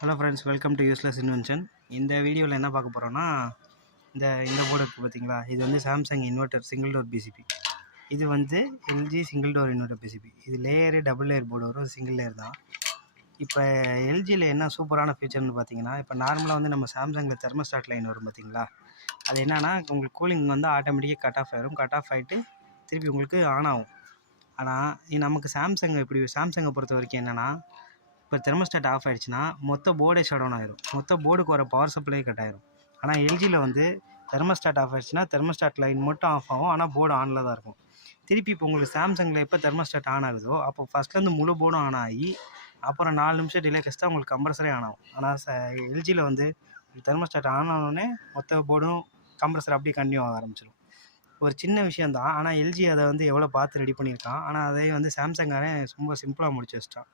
Hello friends, welcome to useless invention. இந்த வீடியோவில் என்ன பார்க்க போகிறோன்னா, இந்த போர்டு இருக்குது பார்த்தீங்களா, இது வந்து Samsung inverter single door PCB. இது வந்து LG single door inverter PCB. இது லேயரு டபுள் லேயர் போர்டு வரும், சிங்கிள் லேயர் தான். இப்போ எல்ஜியில் என்ன சூப்பரான ஃபீச்சர்னு பார்த்தீங்கன்னா, இப்போ நார்மலாக வந்து நம்ம சாம்சங்கில் தெர்மோஸ்டாட் லைன் வரும் பார்த்தீங்களா, அது என்னென்னா உங்களுக்கு கூலிங் வந்து ஆட்டோமேட்டிக்காக கட் ஆஃப் ஆயிரும். கட் ஆஃப் ஆகிட்டு திருப்பி உங்களுக்கு ஆன் ஆகும். ஆனால் நமக்கு சாம்சங்கை பொறுத்த வரைக்கும் என்னென்னா, இப்போ தெர்மோஸ்டாட் ஆஃப் ஆகிடுச்சுன்னா மொத்த போர்டே ஷட் டவுன் ஆயிரும். மொத்த போர்டுக்கு வர பவர் சப்ளை கட் ஆயிரும். ஆனால் எல்ஜியில் வந்து தெர்மோஸ்டாட் ஆஃப் ஆகிடுச்சுன்னா தெர்மோஸ்டாட் லைன் மட்டும் ஆஃப் ஆகும், ஆனால் போர்டு ஆனில் தான் இருக்கும். திருப்பி இப்போ உங்களுக்கு சாம்சங்கில் எப்போ தெர்மோஸ்டாட் ஆன் ஆகுதோ அப்போ ஃபஸ்ட்லேருந்து முழு போர்டும் ஆன் ஆகி அப்புறம் 4 நிமிஷம் டிலே கழிச்சு உங்களுக்கு கம்ப்ரஸரே ஆன் ஆகும். ஆனால் எல்ஜியில் வந்து தெர்மோஸ்டாட் ஆன் ஆனோடனே மொத்த போர்டும் கம்ப்ரஸர் அப்படியே கண்டினியூ ஆக ஆரம்பிச்சிடும். ஒரு சின்ன விஷயம் தான், ஆனால் எல்ஜி அதை வந்து எவ்வளோ பார்த்து ரெடி பண்ணியிருக்கான். ஆனால் அதை வந்து சாம்சங்காரன் ரொம்ப சிம்பிளாக முடிச்சு வச்சிட்டான்.